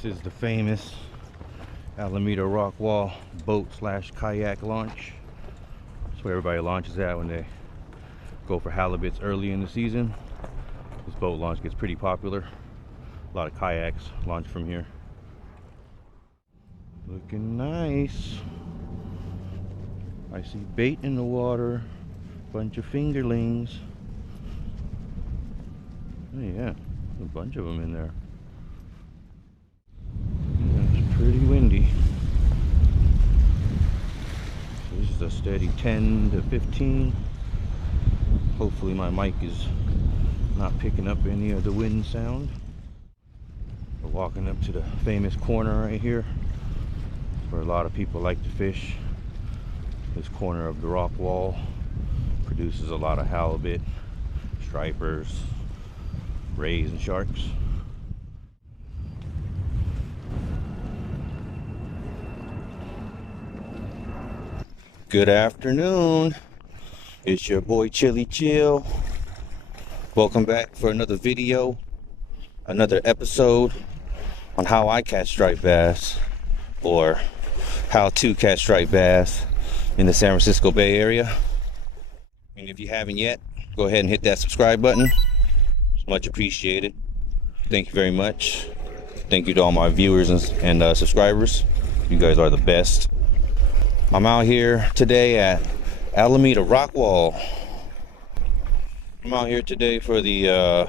This is the famous Alameda Rockwall boat slash kayak launch. That's where everybody launches at when they go for halibuts early in the season. This boat launch gets pretty popular. A lot of kayaks launch from here. Looking nice. I see bait in the water. Bunch of fingerlings. Oh yeah, a bunch of them in there. It's pretty windy. So this is a steady 10 to 15. Hopefully my mic is not picking up any of the wind sound. We're walking up to the famous corner right here, where a lot of people like to fish. This corner of the rock wall produces a lot of halibut, stripers, rays, and sharks. Good afternoon. It's your boy Chili Chill. Welcome back for another video, another episode on how I catch striped bass, or how to catch striped bass in the San Francisco Bay Area. And if you haven't yet, go ahead and hit that subscribe button. It's much appreciated. Thank you very much. Thank you to all my viewers and subscribers. You guys are the best. I'm out here today at Alameda Rockwall. I'm out here today for the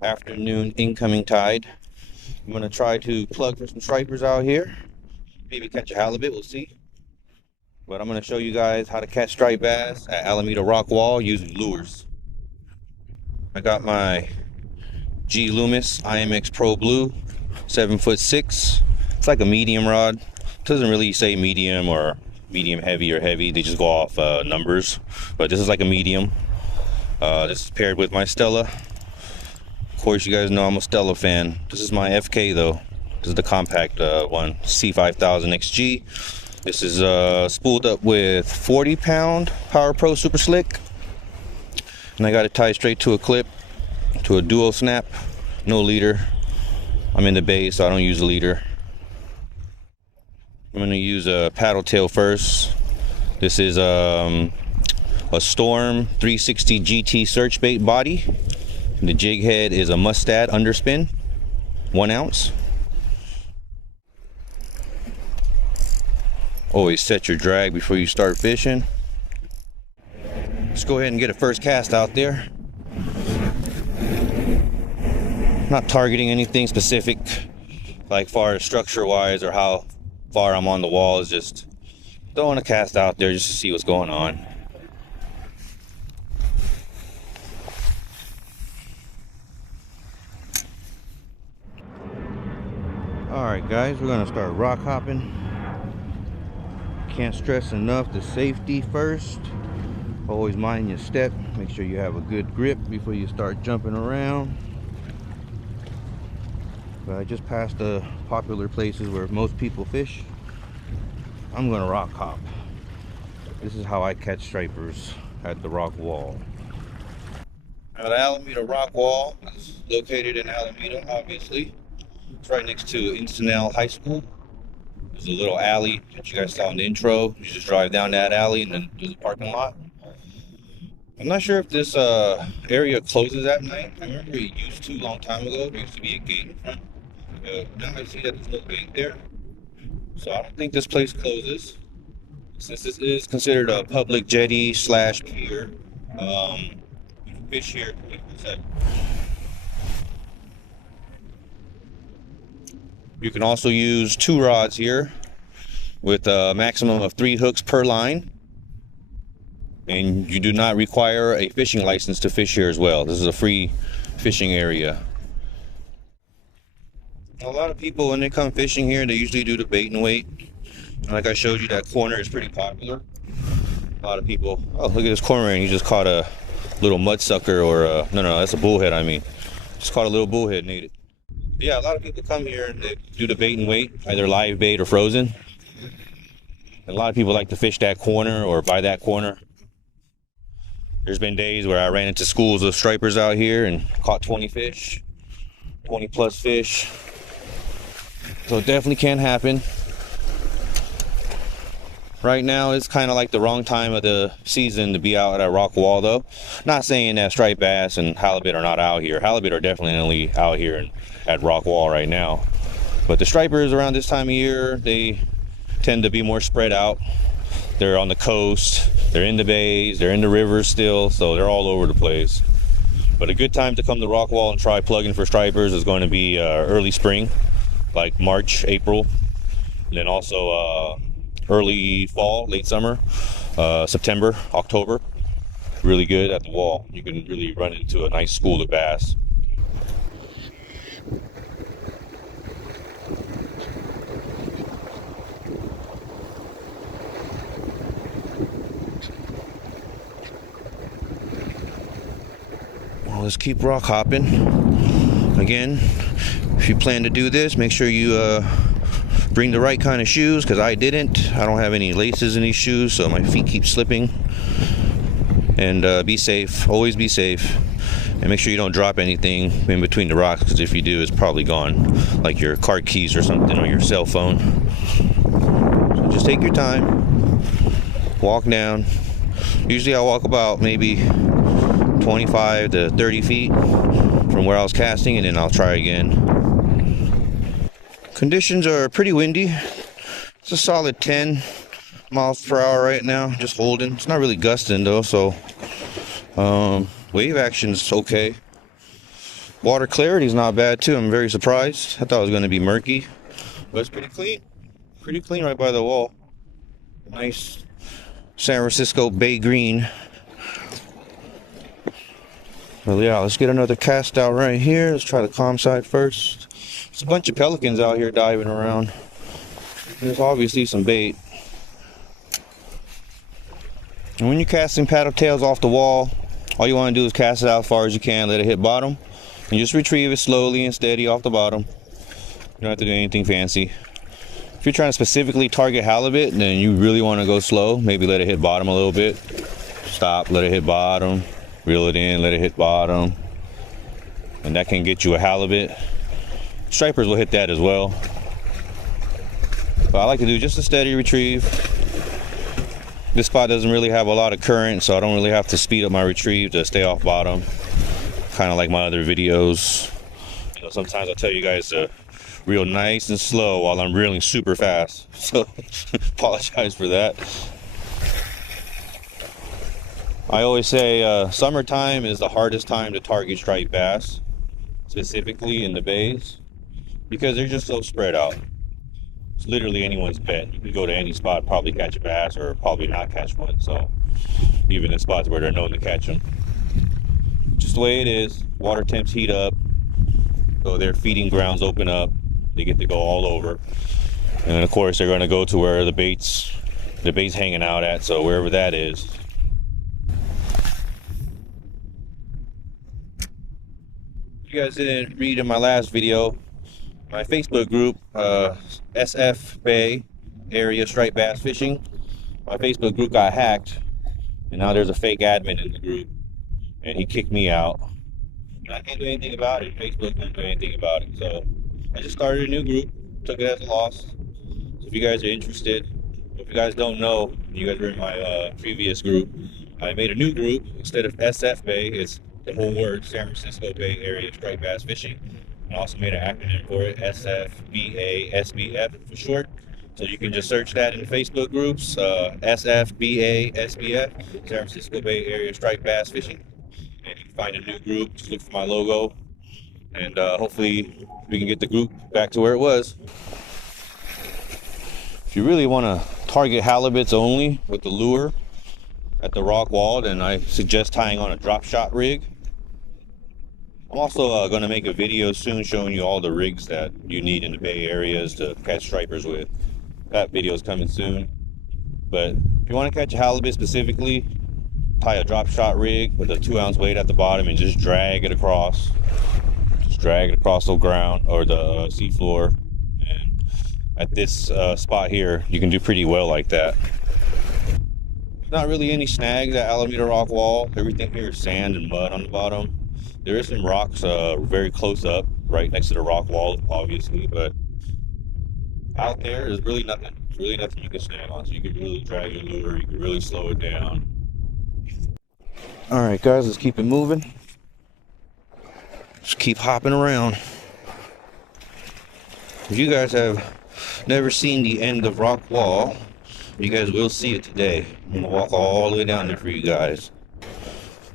afternoon incoming tide. I'm gonna try to plug for some stripers out here. Maybe catch a halibut, we'll see. But I'm going to show you guys how to catch striped bass at Alameda Rockwall using lures. I got my G Loomis IMX Pro Blue 7'6". It's like a medium rod. It doesn't really say medium or medium heavy or heavy. They just go off numbers. But this is like a medium. This is paired with my Stella. Of course, you guys know I'm a Stella fan. This is my FK though. This is the compact one, C5000 XG. This is spooled up with 40-pound Power Pro Super Slick, and I got it tied straight to a clip, to a dual snap, no leader. I'm in the bay, so I don't use a leader. I'm going to use a paddle tail first. This is a Storm 360 GT search bait body. The jig head is a Mustad underspin, 1 ounce. Always set your drag before you start fishing. Let's go ahead and get a first cast out there. Not targeting anything specific, like far as structure wise or how far I'm on the wall. Is just throwing a cast out there just to see what's going on. Alright guys, we're gonna start rock hopping. Can't stress enough the safety first. Always mind your step. Make sure you have a good grip before you start jumping around. But I just passed the popular places where most people fish. I'm gonna rock hop. This is how I catch stripers at the rock wall. Now the Alameda Rockwall is located in Alameda, obviously. It's right next to Instanel High School. There's a little alley that you guys saw in the intro. You just drive down that alley and then there's a parking lot. I'm not sure if this area closes at night. I remember it used to a long time ago. There used to be a gate in front. Now I see that there's no gate there. So I don't think this place closes. Since this is considered a public jetty slash pier, you can fish here 24/7. You can also use 2 rods here with a maximum of 3 hooks per line. And you do not require a fishing license to fish here as well. This is a free fishing area. A lot of people, when they come fishing here, they usually do the bait and weight. And like I showed you, that corner is pretty popular. A lot of people, oh, look at this corner, and you just caught a little mudsucker or no, that's a bullhead, I mean. Just caught a little bullhead, need it. Yeah, a lot of people come here and they do the bait and weight, either live bait or frozen. And a lot of people like to fish that corner or by that corner. There's been days where I ran into schools of stripers out here and caught 20 fish, 20 plus fish. So it definitely can happen. Right now it's kind of like the wrong time of the season to be out at Rockwall, though. Not saying that striped bass and halibut are not out here. Halibut are definitely out here at Rockwall right now. But the stripers around this time of year, they tend to be more spread out. They're on the coast, they're in the bays, they're in the rivers still, so they're all over the place. But a good time to come to Rockwall and try plugging for stripers is going to be early spring, like March, April, and then also early fall, late summer, September, October. Really good at the wall. You can really run into a nice school of bass. Well, let's keep rock hopping. Again, if you plan to do this, make sure you bring the right kind of shoes, because I didn't. I don't have any laces in these shoes, so my feet keep slipping. And be safe. Always be safe. And make sure you don't drop anything in between the rocks, because if you do, it's probably gone. Like your car keys or something, or your cell phone. So just take your time. Walk down. Usually I walk about maybe 25 to 30 feet from where I was casting, and then I'll try again. Conditions are pretty windy. It's a solid 10 miles per hour right now, just holding. It's not really gusting though, so wave action's okay. Water clarity is not bad too. I'm very surprised. I thought it was going to be murky, but it's pretty clean. Pretty clean right by the wall. Nice San Francisco Bay green. Well, yeah, let's get another cast out right here. Let's try the calm side first. There's a bunch of pelicans out here diving around. There's obviously some bait. And when you're casting paddle tails off the wall, all you want to do is cast it out as far as you can, let it hit bottom, and just retrieve it slowly and steady off the bottom. You don't have to do anything fancy. If you're trying to specifically target halibut, then you really want to go slow. Maybe let it hit bottom a little bit. Stop, let it hit bottom. Reel it in, let it hit bottom. And that can get you a halibut. Stripers will hit that as well. But I like to do just a steady retrieve. This spot doesn't really have a lot of current, so I don't really have to speed up my retrieve to stay off bottom. Kind of like my other videos. You know, sometimes I'll tell you guys to reel nice and slow while I'm reeling super fast. So apologize for that. I always say summertime is the hardest time to target striped bass, specifically in the bays, because they're just so spread out. It's literally anyone's bet. You can go to any spot, probably catch a bass, or probably not catch one. So even in spots where they're known to catch them, just the way it is. Water temps heat up, so their feeding grounds open up. They get to go all over, and then of course they're going to go to where the bait's hanging out at. So wherever that is. If you guys didn't read in my last video, my Facebook group, SF Bay Area Striped Bass Fishing, my Facebook group got hacked, and now there's a fake admin in the group, and he kicked me out. And I can't do anything about it. Facebook won't do anything about it. So I just started a new group, took it as a loss. So if you guys are interested, if you guys don't know, you guys were in my previous group, I made a new group. Instead of SF Bay, it's the whole word, San Francisco Bay Area Striped Bass Fishing. I also made an acronym for it, SFBASBF for short. So you can just search that in the Facebook groups, SFBASBF, San Francisco Bay Area Striped Bass Fishing. And you can find a new group, just look for my logo, and hopefully we can get the group back to where it was. If you really want to target halibuts only with the lure at the Rockwall, then I suggest tying on a drop shot rig. I'm also going to make a video soon showing you all the rigs that you need in the Bay areas to catch stripers with. That video is coming soon. But if you want to catch a halibut specifically, tie a drop shot rig with a 2-ounce weight at the bottom and just drag it across. Just drag it across the ground or the seafloor. And at this spot here, you can do pretty well like that. There's not really any snags at Alameda Rockwall. Everything here is sand and mud on the bottom. There is some rocks very close up, right next to the rock wall, obviously, but out there, there's really nothing. There's really nothing you can stand on. So you can really drag your lure. You can really slow it down. All right, guys, let's keep it moving. Just keep hopping around. If you guys have never seen the end of Rockwall, you guys will see it today. I'm gonna walk all the way down there for you guys.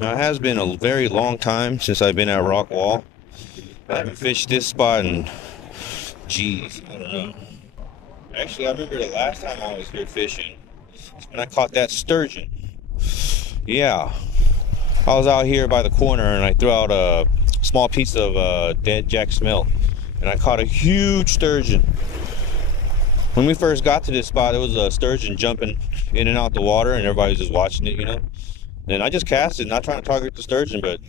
Now, it has been a very long time since I've been at Rockwall. I haven't fished this spot in, geez, I don't know. Actually, I remember the last time I was here fishing, when I caught that sturgeon. Yeah, I was out here by the corner and I threw out a small piece of dead jack smelt, and I caught a huge sturgeon. When we first got to this spot, it was a sturgeon jumping in and out the water, and everybody was just watching it, you know. And I just cast it, not trying to target the sturgeon, but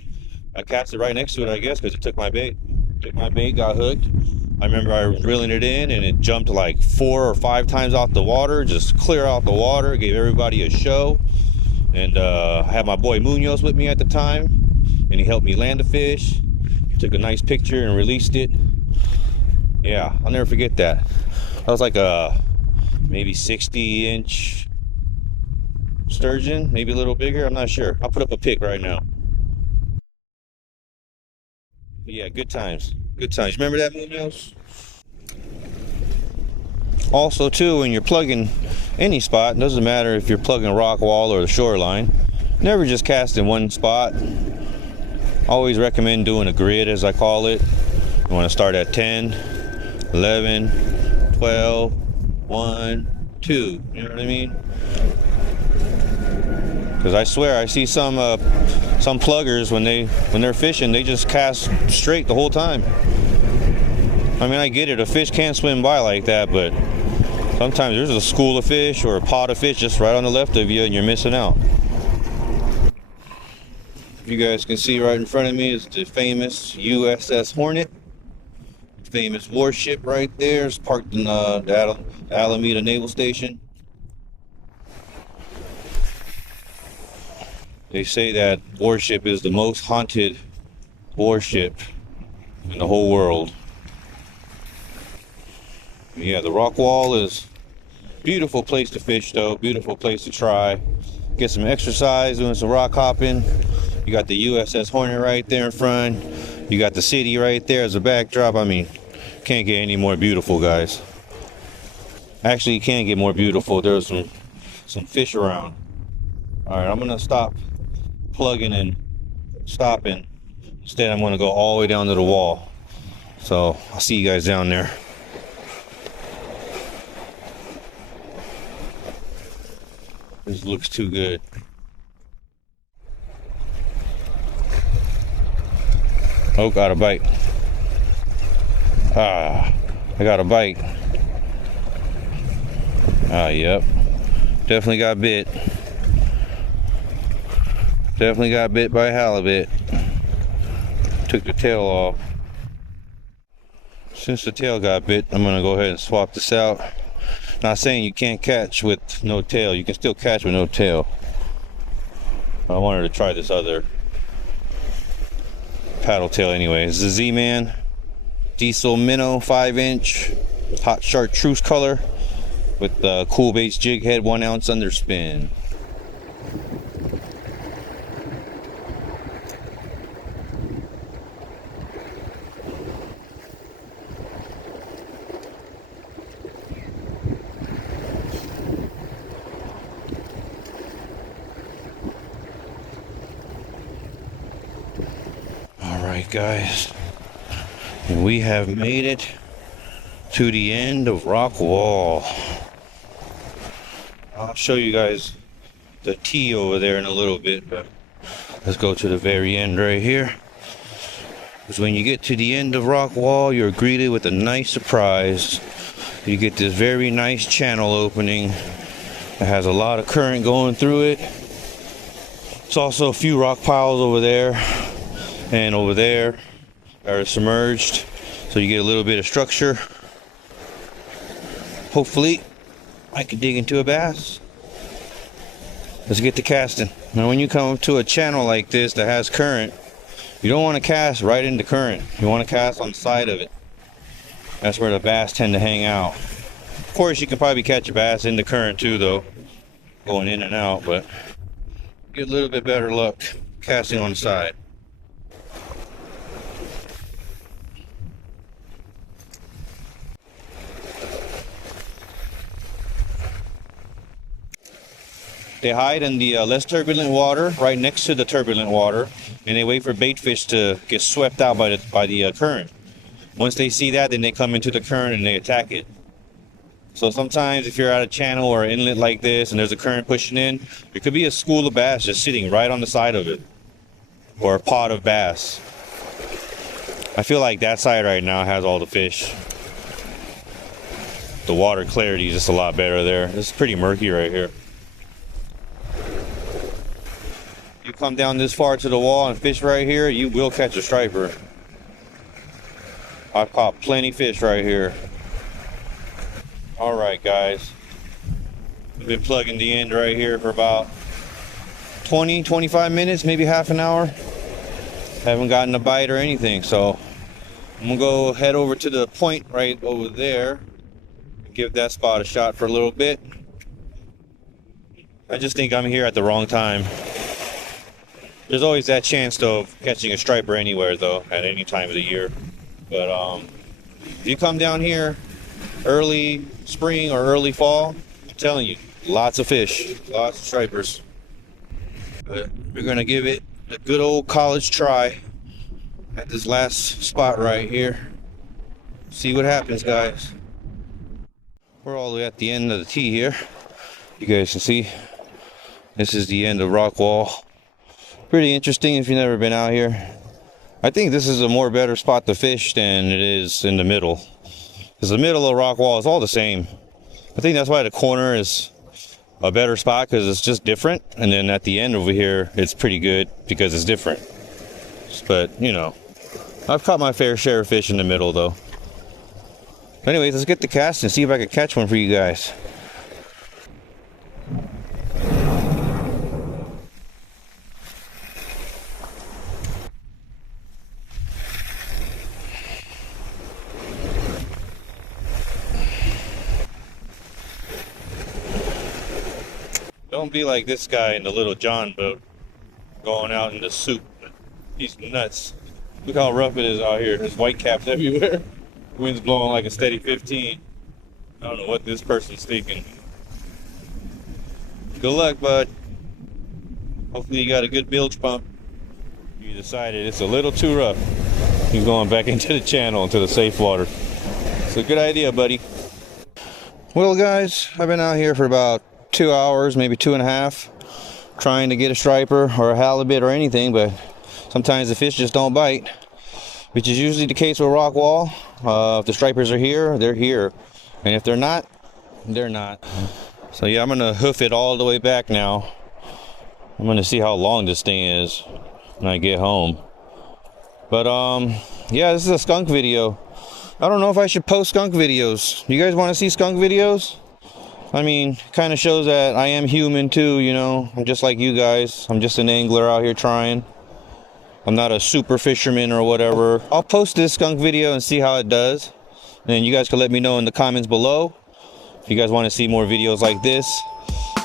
I cast it right next to it, I guess, because it took my bait. Got hooked. I remember I was reeling it in, and it jumped like 4 or 5 times off the water, just clear out the water, gave everybody a show. And I had my boy Munoz with me at the time, and he helped me land the fish. Took a nice picture and released it. Yeah, I'll never forget that. That was like a maybe 60-inch sturgeon, maybe a little bigger, I'm not sure. I'll put up a pic right now. But yeah, good times. Good times. Remember that, Munoz? Also, too, when you're plugging any spot, it doesn't matter if you're plugging a rock wall or the shoreline, never just cast in one spot. Always recommend doing a grid, as I call it. You want to start at 10, 11, 12, 1, 2. You know what I mean? Because I swear I see some pluggers when they're fishing, they just cast straight the whole time. I mean, I get it, a fish can't swim by like that, but sometimes there's a school of fish or a pod of fish just right on the left of you and you're missing out. You guys can see right in front of me is the famous USS Hornet. Famous warship right there. It's parked in the Alameda Naval Station. They say that warship is the most haunted warship in the whole world. Yeah, the Rockwall is a beautiful place to fish though, beautiful place to try. Get some exercise, doing some rock hopping. You got the USS Hornet right there in front. You got the city right there as a backdrop. I mean, can't get any more beautiful, guys. Actually, you can't get more beautiful. There's some fish around. All right, I'm gonna stop plugging and stopping. Instead, I'm gonna go all the way down to the wall. So I'll see you guys down there. This looks too good. Oh, got a bite. I got a bite. Yep. Definitely got bit. Definitely got bit by a halibut. Took the tail off. Since the tail got bit, I'm gonna go ahead and swap this out. Not saying you can't catch with no tail. You can still catch with no tail. I wanted to try this other paddle tail anyway. It's the Z-Man Diesel Minnow 5-inch hot chartreuse color with the Cool Baits jig head 1 ounce underspin. Alright guys, and we have made it to the end of Rockwall. I'll show you guys the T over there in a little bit, but let's go to the very end right here. Because when you get to the end of Rockwall, you're greeted with a nice surprise. You get this very nice channel opening. It has a lot of current going through it. There's also a few rock piles over there and over there are submerged, so you get a little bit of structure. Hopefully I can dig into a bass. Let's get to casting. Now when you come to a channel like this that has current, you don't want to cast right into current. You want to cast on the side of it. That's where the bass tend to hang out. course, you can probably catch a bass in the current too, though, going in and out, but get a little bit better luck casting on the side. They hide in the less turbulent water, right next to the turbulent water, and they wait for bait fish to get swept out by the current. Once they see that, then they come into the current and they attack it. So sometimes if you're at a channel or an inlet like this and there's a current pushing in, it could be a school of bass just sitting right on the side of it, or a pod of bass. I feel like that side right now has all the fish. The water clarity is just a lot better there. It's pretty murky right here. You come down this far to the wall and fish right here, you will catch a striper. I've caught plenty fish right here. All right, guys. I've been plugging the end right here for about 20-25 minutes, maybe half an hour. Haven't gotten a bite or anything, so I'm gonna go head over to the point right over there, give that spot a shot for a little bit. I just think I'm here at the wrong time. There's always that chance of catching a striper anywhere, though, at any time of the year. But if you come down here early spring or early fall, I'm telling you, lots of fish, lots of stripers. But we're gonna give it a good old college try at this last spot right here. See what happens, guys. We're all the way at the end of the tee here. You guys can see this is the end of Rockwall. Pretty interesting if you've never been out here. I think this is a more better spot to fish than it is in the middle, because the middle of Rockwall is all the same. I think that's why the corner is a better spot, because it's just different, and then at the end over here it's pretty good because it's different. But you know, I've caught my fair share of fish in the middle though. Anyways, let's get the cast and see if I can catch one for you guys. Don't be like this guy in the Little John boat going out in the soup. He's nuts. Look how rough it is out here. There's white caps everywhere. Wind's blowing like a steady 15. I don't know what this person's thinking. Good luck, bud. Hopefully you got a good bilge pump. You decided it's a little too rough. He's going back into the channel, into the safe water. It's a good idea, buddy. Well, guys, I've been out here for about 2 hours, maybe 2.5, trying to get a striper or a halibut or anything, but sometimes the fish just don't bite, which is usually the case with Rockwall. If the stripers are here, they're here, and if they're not, they're not. So yeah, I'm gonna hoof it all the way back now. I'm gonna see how long this thing is when I get home. But yeah, this is a skunk video. I don't know if I should post skunk videos. You guys want to see skunk videos? I mean, kind of shows that I am human too, you know. I'm just like you guys. I'm just an angler out here trying. I'm not a super fisherman or whatever. I'll post this skunk video and see how it does. And then you guys can let me know in the comments below if you guys want to see more videos like this.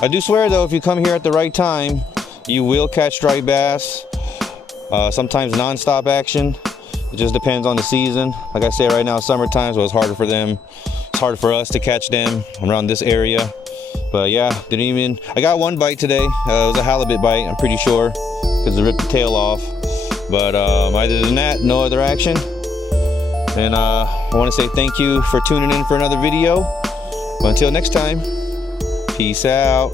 I do swear though, if you come here at the right time, you will catch striped bass. Sometimes non-stop action. It just depends on the season. Like I said, right now it's summertime, so it's harder for them. It's harder for us to catch them around this area. But yeah, I got one bite today. It was a halibut bite, I'm pretty sure, because it ripped the tail off. But other than that, no other action. And I want to say thank you for tuning in for another video. But until next time, peace out.